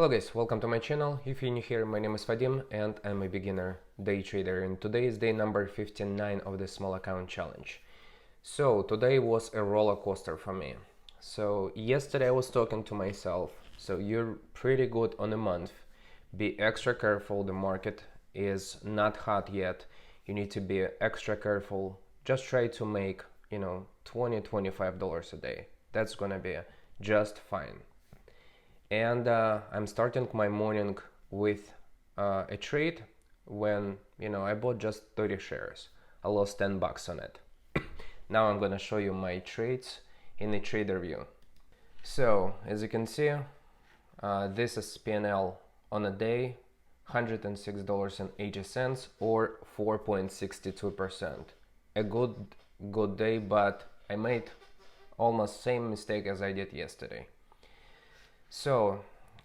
Hello guys, welcome to my channel. If you're new here, my name is Vadim and I'm a beginner day trader, and today is day number 59 of the small account challenge. So today was a roller coaster for me. So yesterday I was talking to myself, so you're pretty good on a month. Be extra careful, the market is not hot yet. You need to be extra careful. Just try to make, $20-25 a day. That's gonna be just fine. And I'm starting my morning with a trade when I bought just 30 shares. I lost $10 on it. Now I'm gonna show you my trades in the trader view. So as you can see, this is P&L on a day, $106.80 or 4.62%. A good day, but I made almost same mistake as I did yesterday. So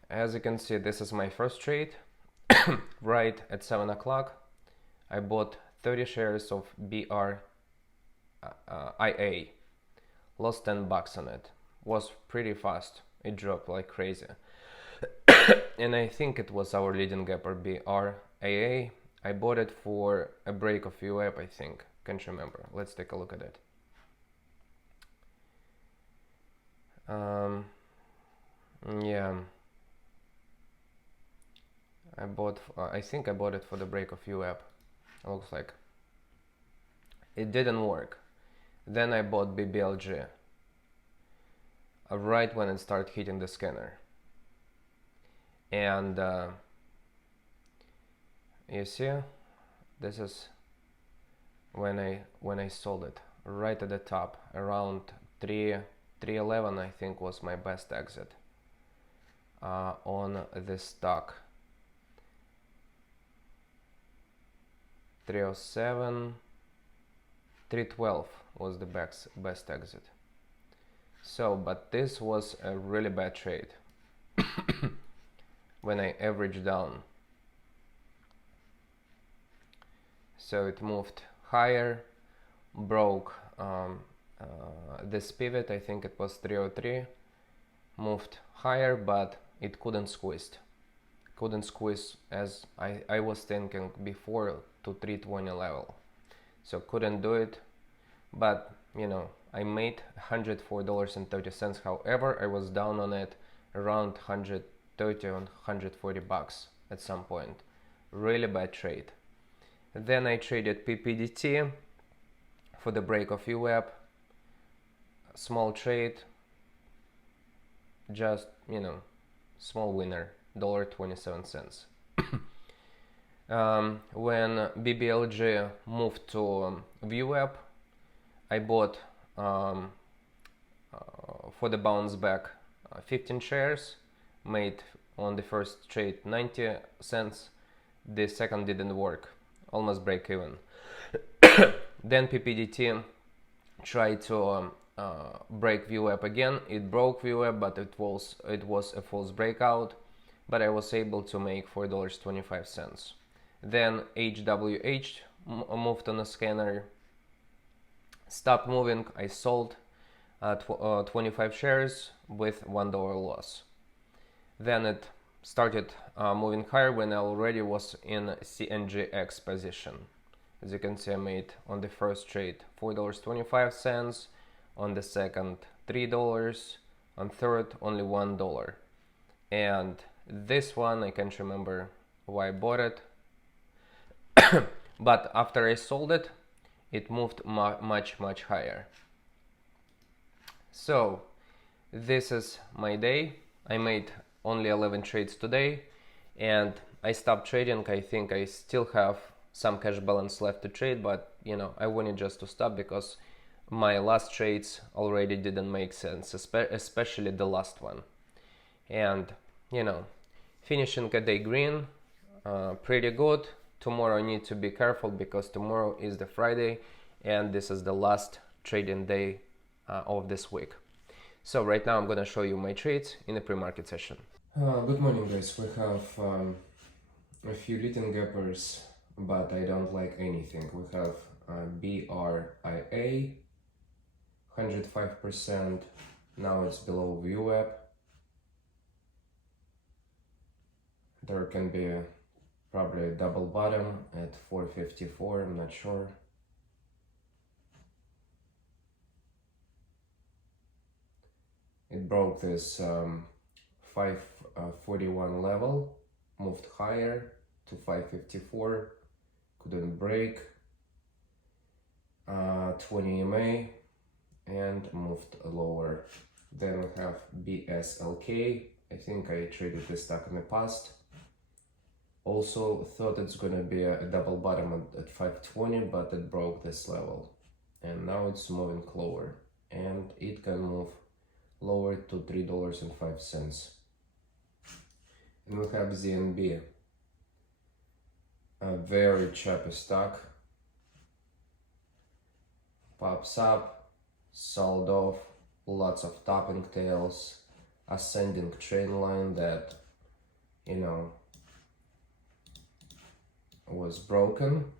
as you can see, this is my first trade. Right at 7 o'clock I bought 30 shares of BRIA. Lost $10 on it. Was pretty fast. It dropped like crazy. And I think it was our leading gapper BRIA. I bought it for a break of VWAP, I think. Can't remember. Let's take a look at it. Yeah, I think I bought it for the break of VWAP. It looks like it didn't work. Then I bought BBLG right when it started hitting the scanner, and you see, this is when I sold it right at the top around 311. I think was my best exit on this stock. 307, 312 was the best exit. So, but this was a really bad trade when I averaged down. So it moved higher, broke this pivot, I think it was 303, moved higher, but it couldn't squeeze as I was thinking before to 320 level. So couldn't do it, but I made $104.30. However, I was down on it around 130 and 140 bucks at some point. Really bad trade. Then I traded PPDT for the break of VWAP. Small trade, just small winner, $1.27. When BBLG moved to VWAP, I bought for the bounce back 15 shares, made on the first trade 90 cents. The second didn't work, almost break even. Then PPDT tried to break VWAP again. It broke VWAP, but it was a false breakout, but I was able to make $4.25. Then HWH moved on a scanner, stopped moving. I sold 25 shares with $1 loss. Then it started moving higher when I already was in CNGX position. As you can see, I made on the first trade $4.25, on the second $3, on third only $1. And this one I can't remember why I bought it, but after I sold it, it moved much higher. So this is my day. I made only 11 trades today, and I stopped trading. I think I still have some cash balance left to trade, but I wanted just to stop because my last trades already didn't make sense, especially the last one. And finishing a day green, pretty good. Tomorrow I need to be careful because tomorrow is the Friday and this is the last trading day of this week. So right now I'm gonna show you my trades in the pre-market session. Good morning guys. We have a few leading gappers, but I don't like anything. We have BRIA 105%. Now it's below VWAP. There can be probably a double bottom at 454, I'm not sure. It broke this 541 level, moved higher to 554, couldn't break, 20 EMA, and moved lower. Then we have BSLK. I think I traded this stock in the past. Also thought it's gonna be a double bottom at 520, but it broke this level. And now it's moving lower. And it can move lower to $3.05. And we have ZNB. A very choppy stock. Pops up, sold off, lots of topping tails, ascending trend line that, you know, was broken,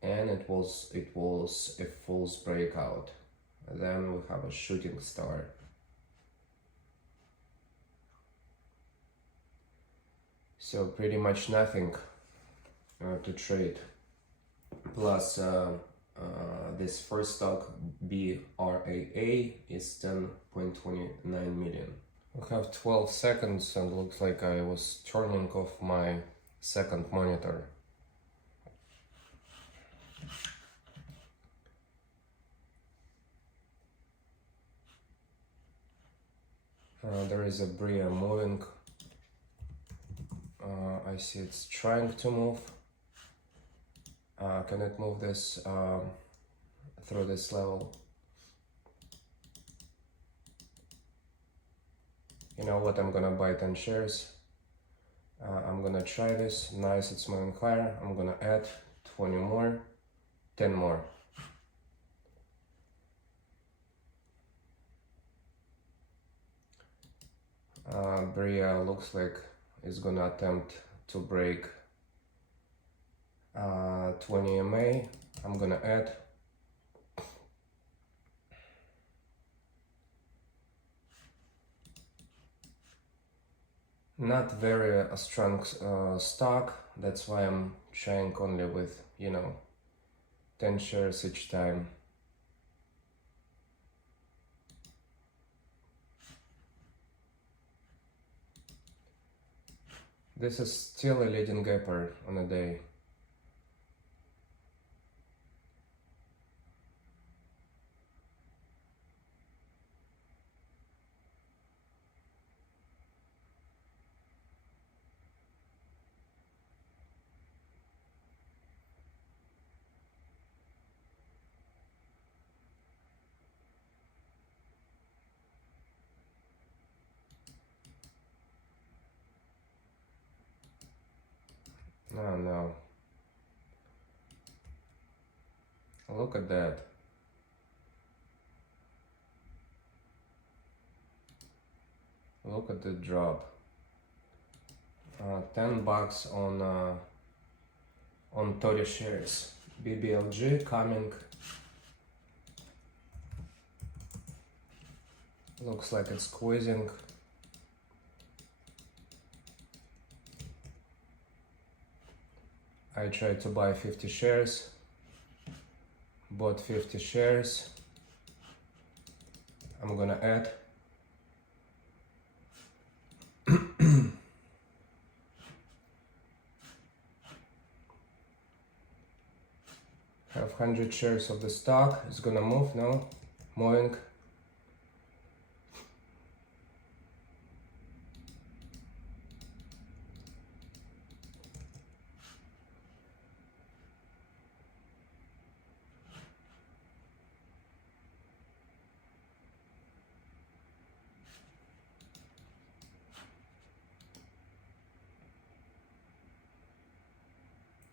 and it was a false breakout. Then we have a shooting star. So pretty much nothing to trade. Plus this first stock BRAA is 10.29 million. We have 12 seconds and looks like I was turning off my second monitor. There is a Bria moving. I see it's trying to move. Can it move this through this level? You know what, I'm gonna buy 10 shares. I'm gonna try this. Nice, it's moving higher. I'm gonna add 20 more, 10 more. Bria looks like it's gonna attempt to break 20 MA. I'm gonna add. Not very strong stock, that's why I'm trying only with, you know, 10 shares each time. This is still a leading gapper on a day. Oh no. Look at that. Look at the drop. $10 on 30 shares. BBLG coming. Looks like it's squeezing. I tried to buy 50 shares, bought 50 shares. I'm gonna add. Have 100 shares of the stock. It's gonna move now. Moving.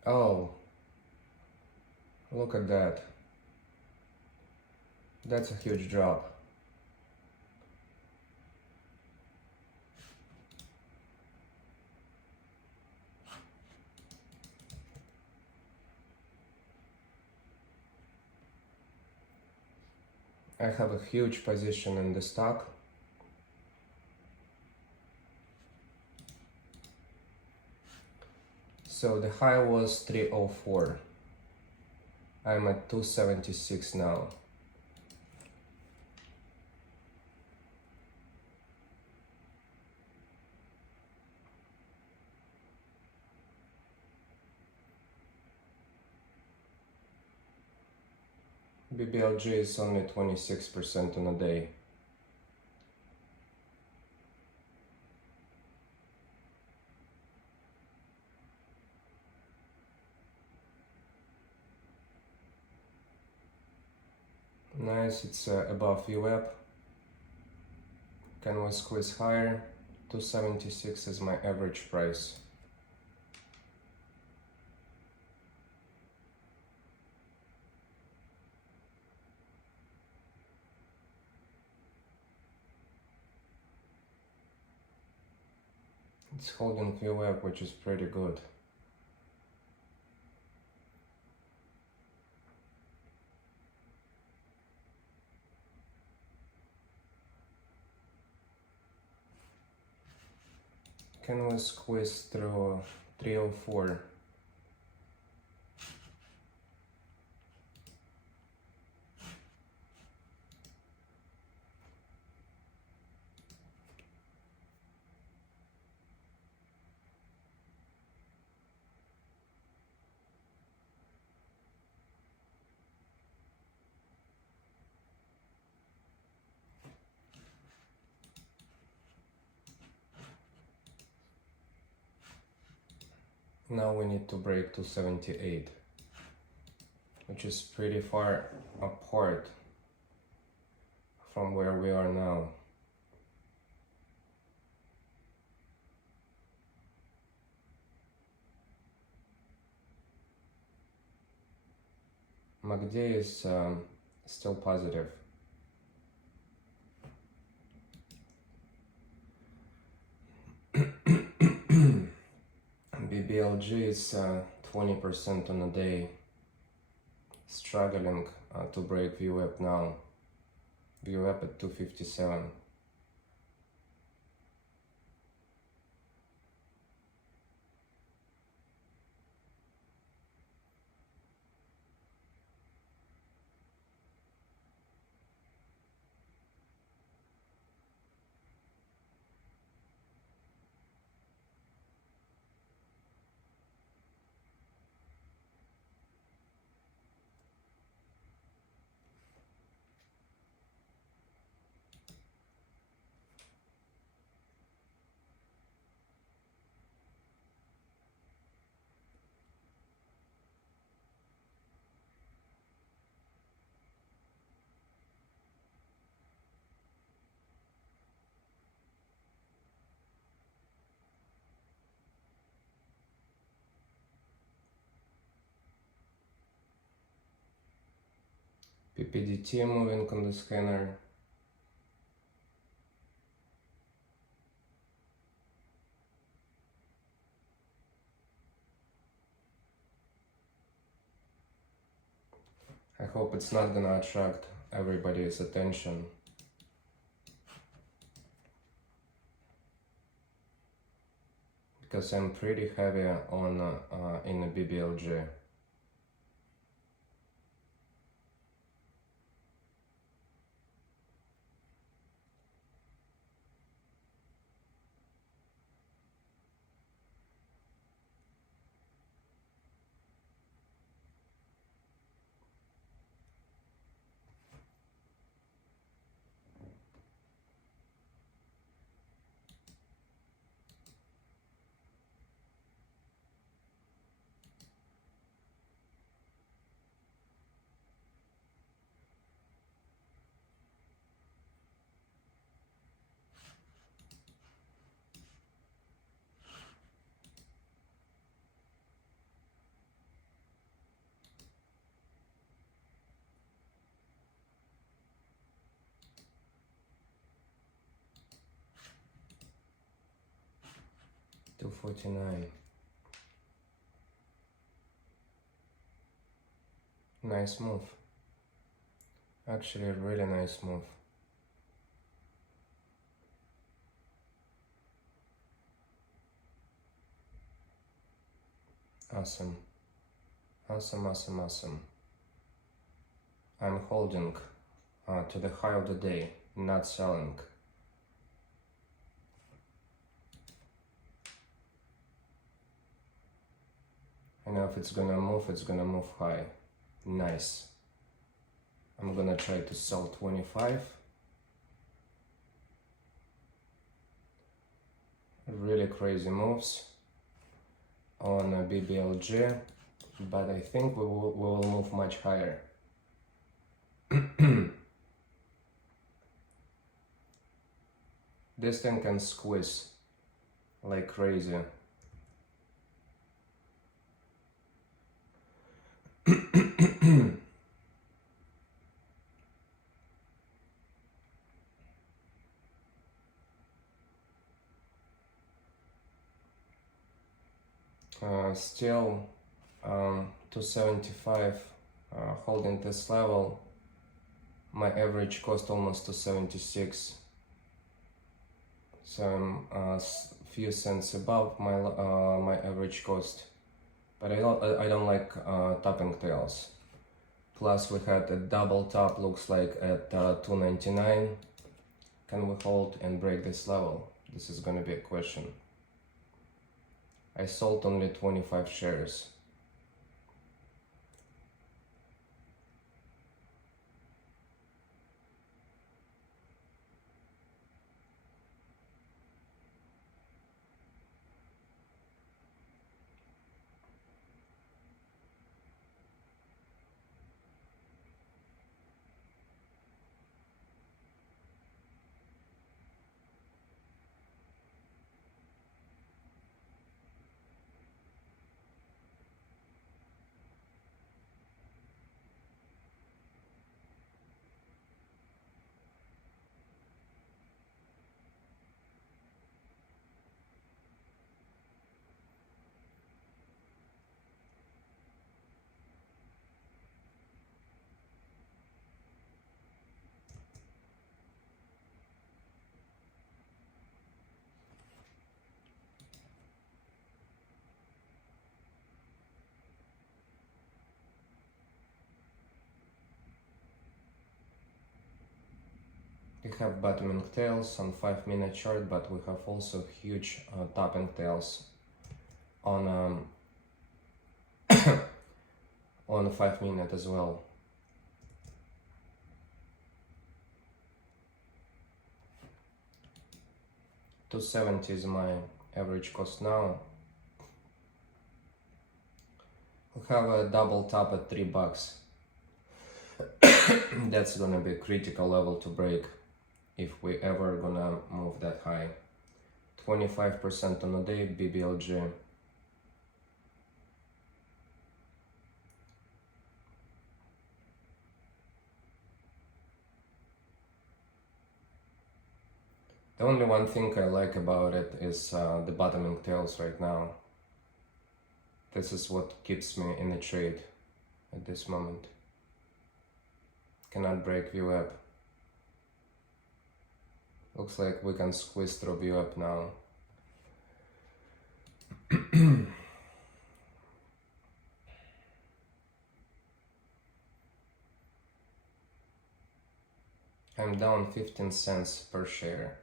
Oh, look at that. That's a huge drop. I have a huge position in the stock. So the high was 304. I'm at 276 now. BBLG is only 26% on a day. Nice, it's above VWAP. Can we squeeze higher? 276 is my average price. It's holding VWAP, which is pretty good. Can we squeeze through 304? Now we need to break 278, which is pretty far apart from where we are now. MACD is still positive. BBLG is 20% on a day, struggling to break VWAP now. VWAP at 257. PPDT moving on the scanner. I hope it's not gonna attract everybody's attention. Because I'm pretty heavy on in the BBLG. $249. Nice move. Actually, a really nice move. Awesome. Awesome, awesome, awesome. I'm holding to the high of the day, not selling. I know if it's gonna move high. Nice. I'm gonna try to sell 25. Really crazy moves on a BBLG, but I think we will move much higher. This thing can squeeze like crazy. Still 275, holding this level. My average cost almost 276, so I'm a few cents above my average cost, but I don't like topping tails. Plus we had a double top, looks like at 299. Can we hold and break this level? This is gonna be a question. I sold only 25 shares. We have bottoming tails on 5-minute chart, but we have also huge topping tails on on 5-minute as well. $270 is my average cost now. We have a double top at $3. That's gonna be a critical level to break if we ever gonna move that high. 25% on a day, BBLG. The only one thing I like about it is the bottoming tails right now. This is what keeps me in the trade at this moment. Cannot break view up. Looks like we can squeeze through view up now. I'm down 15 cents per share.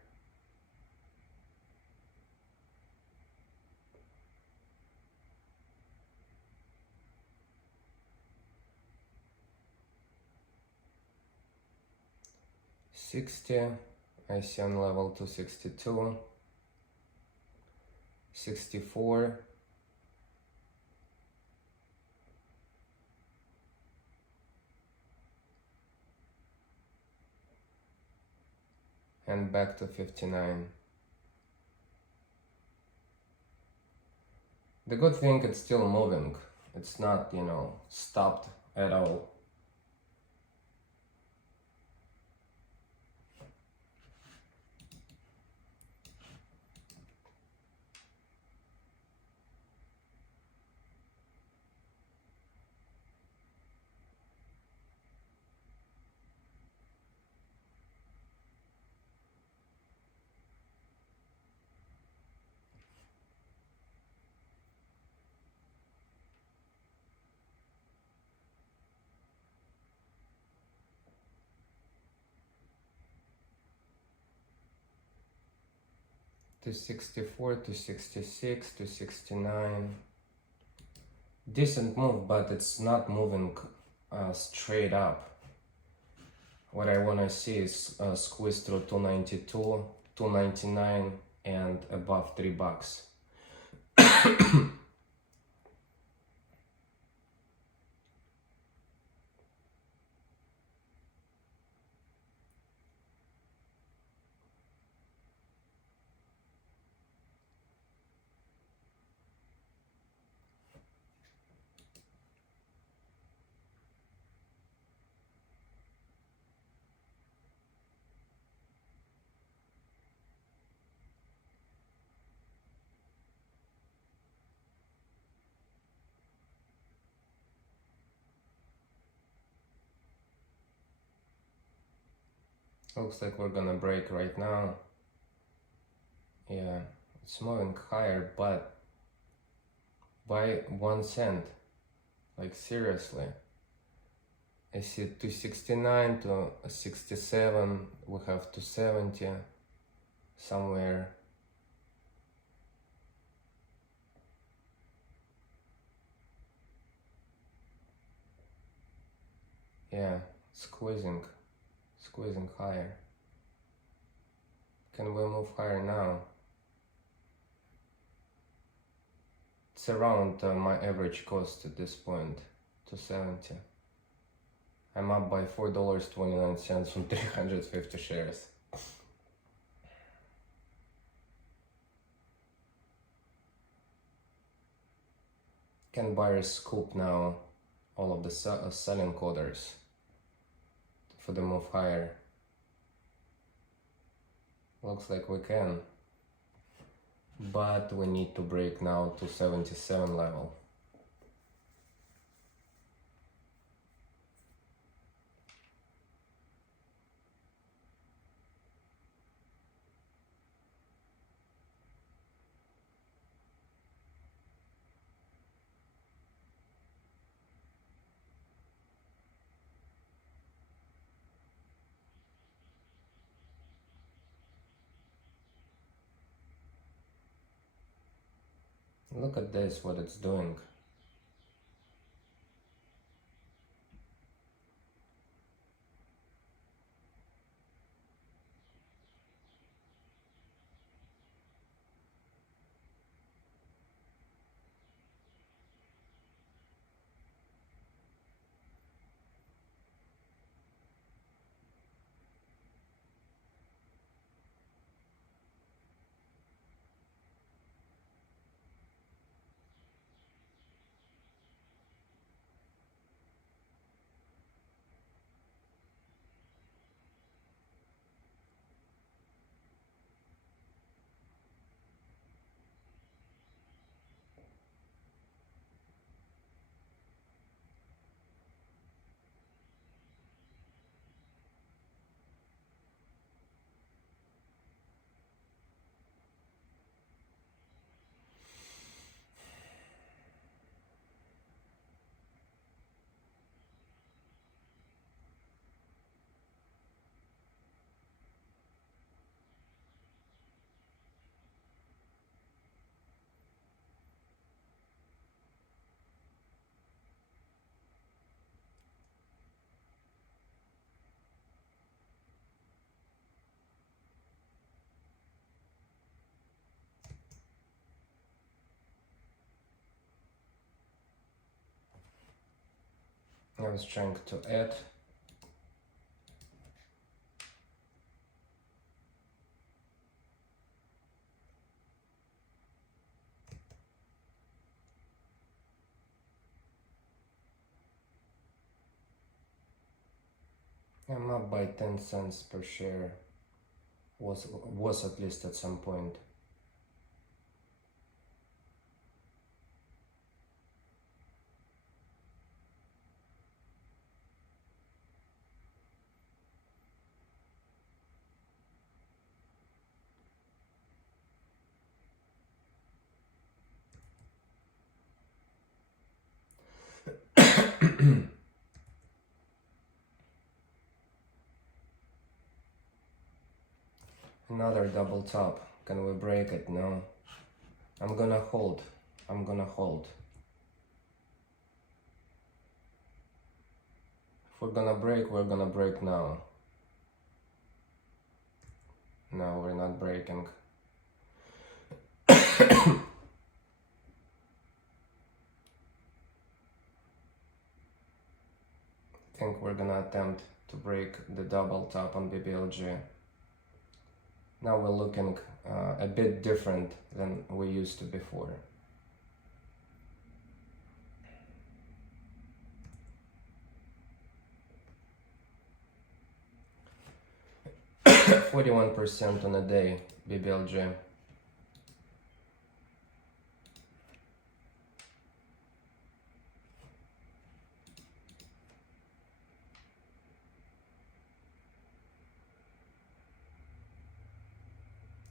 $60, I see on level 262, $64, and back to 59. The good thing, it's still moving. It's not, stopped at all. 264, 266, 269. Decent move, but it's not moving straight up. What I want to see is squeeze through 292, 299, and above $3. Looks like we're gonna break right now. Yeah, it's moving higher, but by 1 cent. Like seriously. I see 269 to 67, we have 270 somewhere. Yeah, squeezing higher. Can we move higher now? It's around my average cost at this point, 270. I'm up by $4.29 from 350 shares. Can buyers scoop now all of the selling orders for the move higher? Looks like we can, but we need to break now to 77 level. Look at this, what it's doing. I was trying to add. I'm up by 10 cents per share. Was at least at some point. Another double top. Can we break it? No. I'm gonna hold. I'm gonna hold. If we're gonna break now. No, we're not breaking. I think we're gonna attempt to break the double top on BBLG. Now we're looking a bit different than we used to before. %41 on a day, BBLG.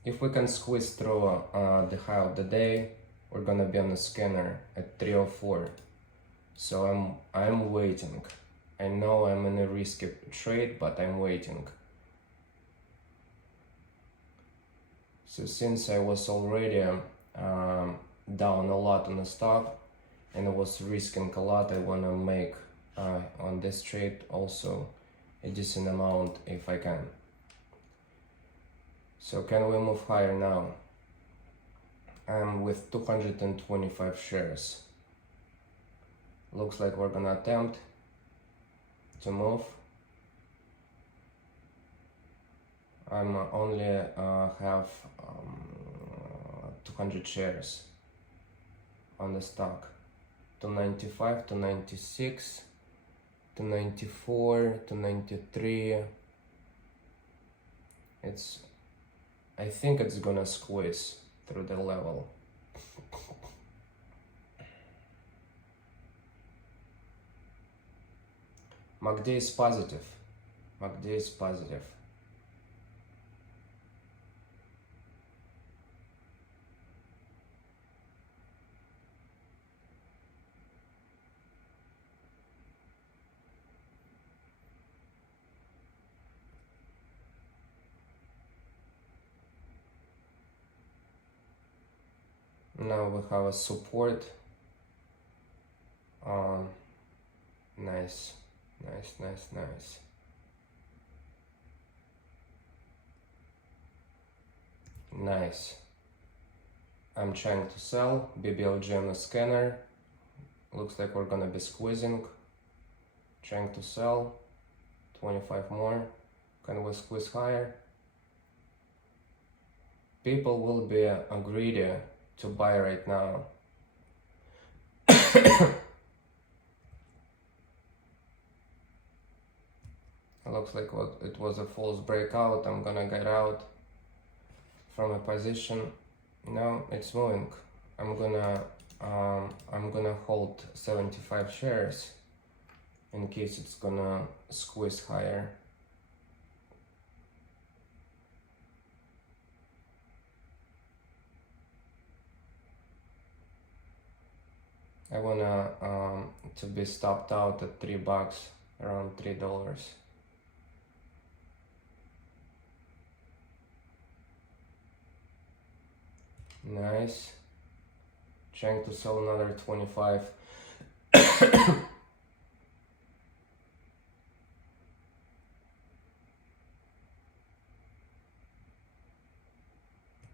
If we can squeeze through the high of the day, we're gonna be on the scanner at 304. So I'm waiting. I know I'm in a risky trade, but I'm waiting. So since I was already down a lot on the stock and I was risking a lot, I wanna make on this trade also a decent amount if I can. So can we move higher now? I'm with 225 shares. Looks like we're gonna attempt to move. I'm only have 200 shares on the stock. 295, 296, 294, 293. I think it's gonna squeeze through the level. MACD is positive. MACD is positive. Now we have a support. Nice. Nice. I'm trying to sell. BBLG on the scanner. Looks like we're gonna be squeezing. Trying to sell. 25 more. Can we squeeze higher? People will be greedy to buy right now. Looks like it was a false breakout. I'm gonna get out from a position. No, it's moving. I'm gonna hold 75 shares in case it's gonna squeeze higher. I wanna to be stopped out at $3, around $3. Nice. Trying to sell another 25.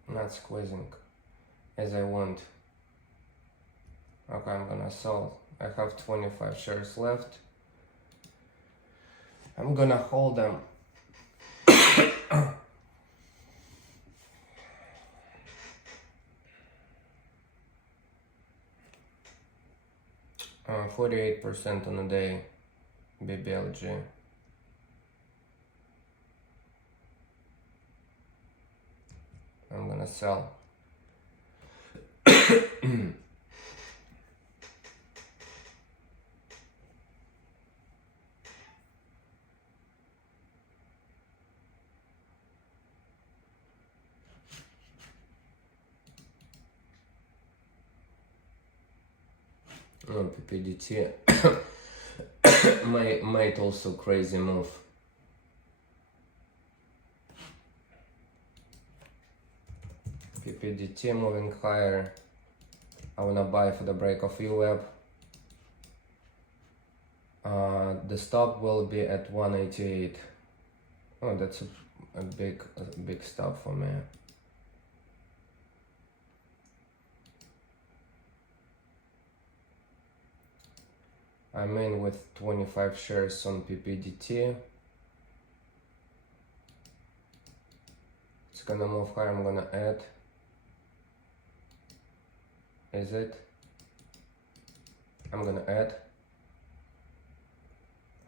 Not squeezing as I want. Okay, I'm gonna sell. I have 25 shares left. I'm gonna hold them. 48% on a day, BBLG. I'm gonna sell. PPDT might also crazy move. PPDT moving higher. I wanna buy for the break of VWAP. The stop will be at 188. Oh, that's a big stop for me. I'm in with 25 shares on PPDT. It's gonna move higher, I'm gonna add. Is it? I'm gonna add.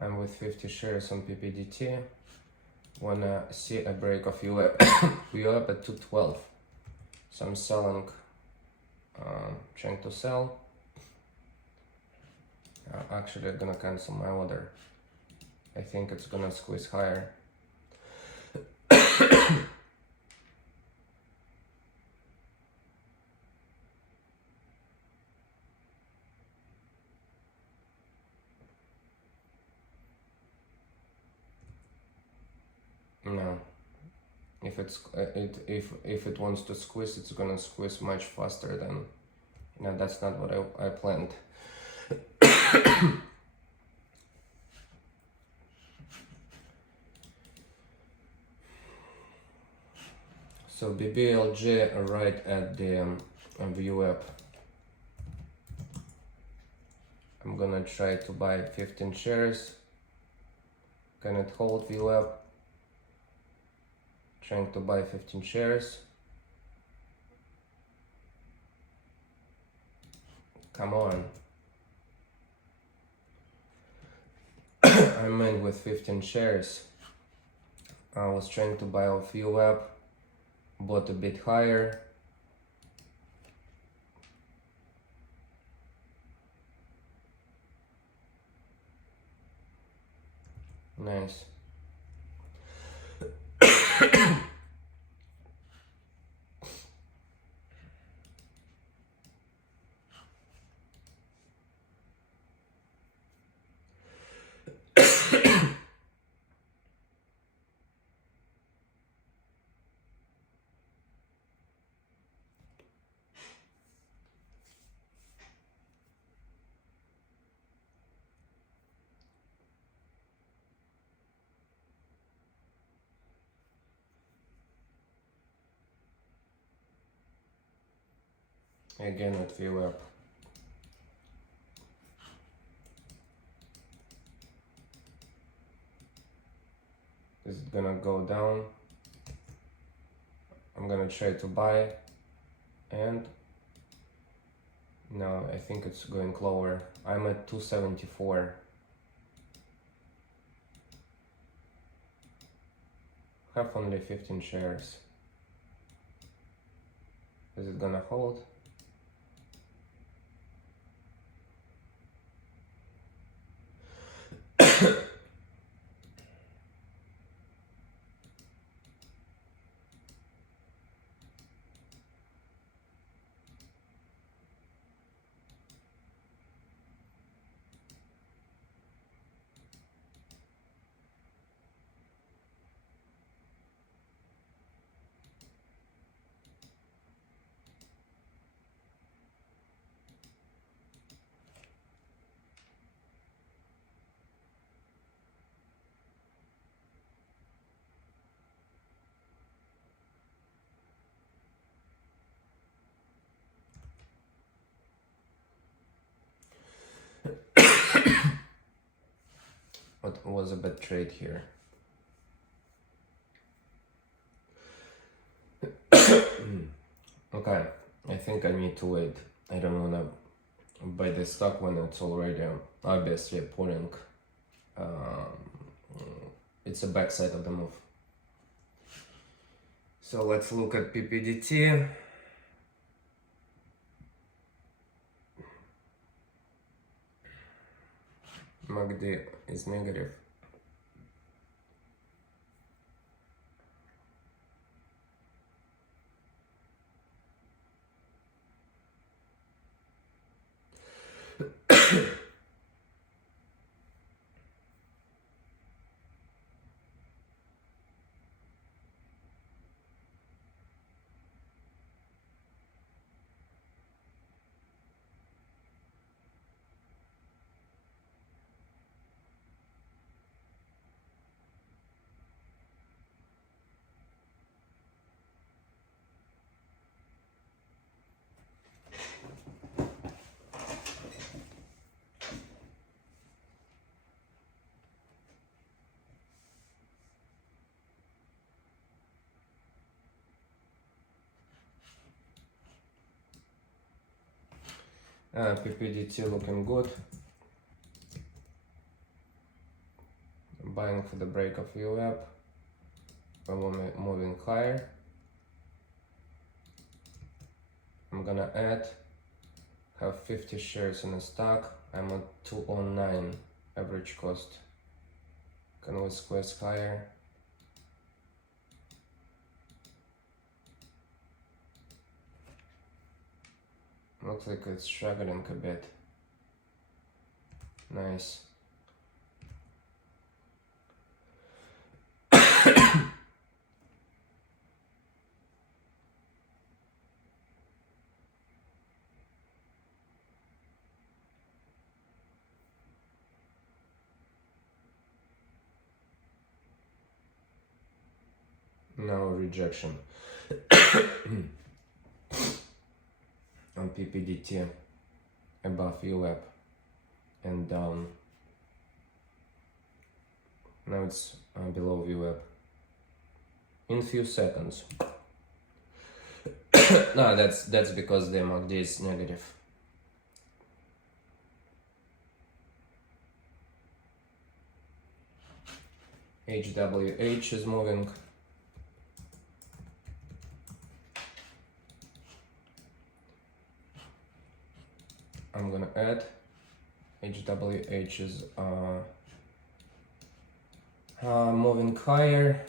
I'm with 50 shares on PPDT. Wanna see a break of VWAP VWAP at 212. So I'm selling, trying to sell. Actually, I'm gonna cancel my order. I think it's gonna squeeze higher. No, if it wants to squeeze, it's gonna squeeze much faster than. No, that's not what I planned. So BBLG right at the VWAP. I'm gonna try to buy 15 shares. Can it hold VWAP? Trying to buy 15 shares. Come on. I'm in with 15 shares. I was trying to buy off VWAP, bought a bit higher. Nice. Again at VWAP. Is it gonna go down? I'm gonna try to buy, and no, I think it's going lower. I'm at 274. Have only 15 shares. Is it gonna hold? What was a bad trade here? Okay, I think I need to wait. I don't wanna buy the stock when it's already obviously pulling. It's a backside of the move. So let's look at PPDT. MACD is negative. PPDT looking good. Buying for the break of VWAP. We're moving higher. I'm gonna add. Have 50 shares in a stock. I'm at 209 average cost. Can we squeeze higher? Looks like it's struggling a bit. Nice. No rejection on PPDT above VWAP and down. Now it's below VWAP in few seconds. No, that's because the MACD is negative. HWH is moving. I'm gonna add. HWH is moving higher.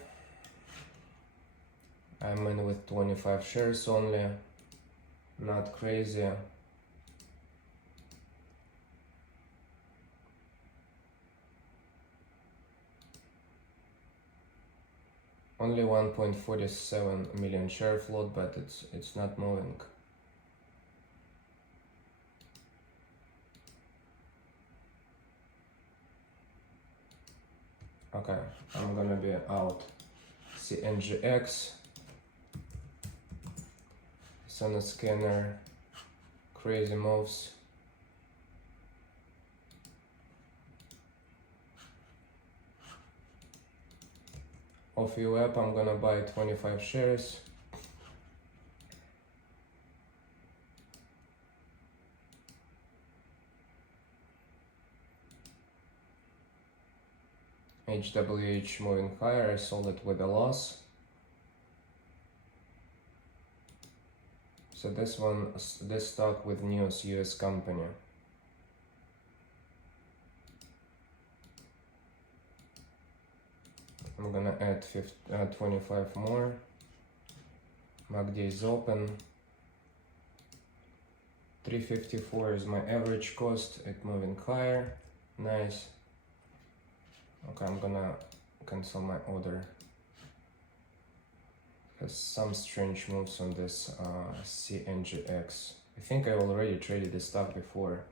I'm in with 25 shares only, not crazy. Only 1.47 million share float, but it's not moving. Okay, I'm gonna be out. CNGX, Sun scanner, crazy moves. Off VWAP, I'm gonna buy 25 shares. HWH moving higher, I sold it with a loss. So this stock with news US company. I'm gonna add 25 more. MACD is open. 354 is my average cost. It moving higher. Nice. Okay, I'm gonna cancel my order. Has some strange moves on this CNGX. I think I already traded this stock before.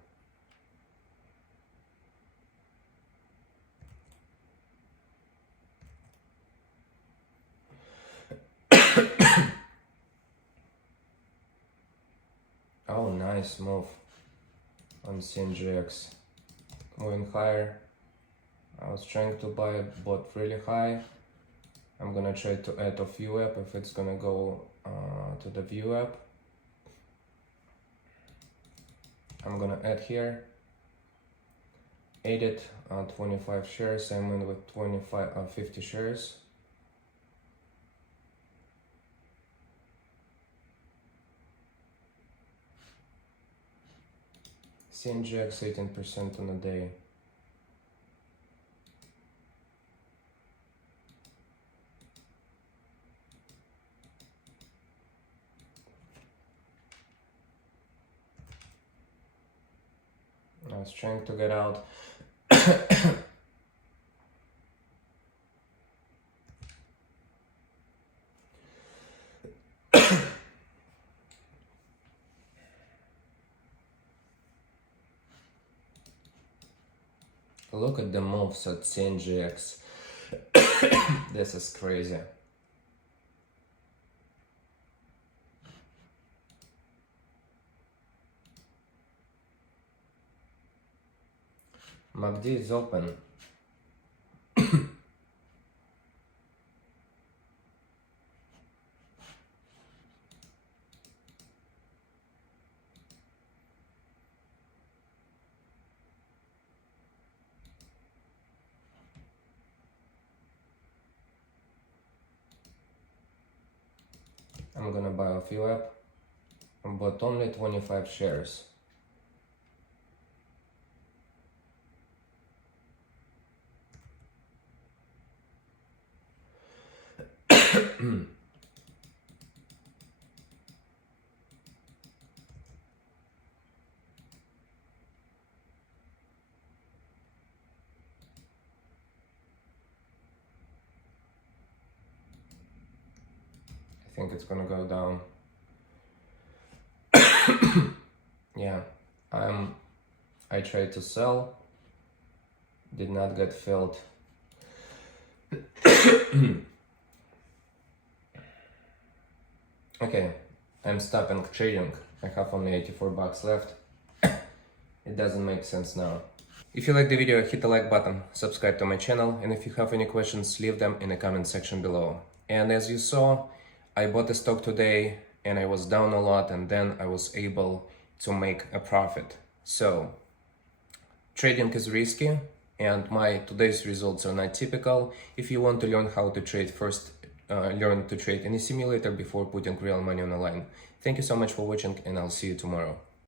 Oh, nice move on CNGX. Moving higher. I was trying to buy it, bought really high. I'm gonna try to add a VWAP if it's gonna go to the VWAP. I'm gonna add here. 25 shares. I'm in with 50 shares. CNGX 18% on a day. I was trying to get out. Look at the moves at CNGX. This is crazy. MACD is open. I'm gonna buy a few up, but only 25 shares. I think it's gonna go down. Yeah, I tried to sell, did not get filled. Okay, I'm stopping trading. I have only 84 bucks left. It doesn't make sense now. If you like the video, hit the like button, subscribe to my channel, and if you have any questions, leave them in the comment section below. And as you saw, I bought the stock today and I was down a lot, and then I was able to make a profit. So trading is risky and my today's results are not typical. If you want to learn how to trade, first learn to trade in a simulator before putting real money on the line. Thank you so much for watching, and I'll see you tomorrow.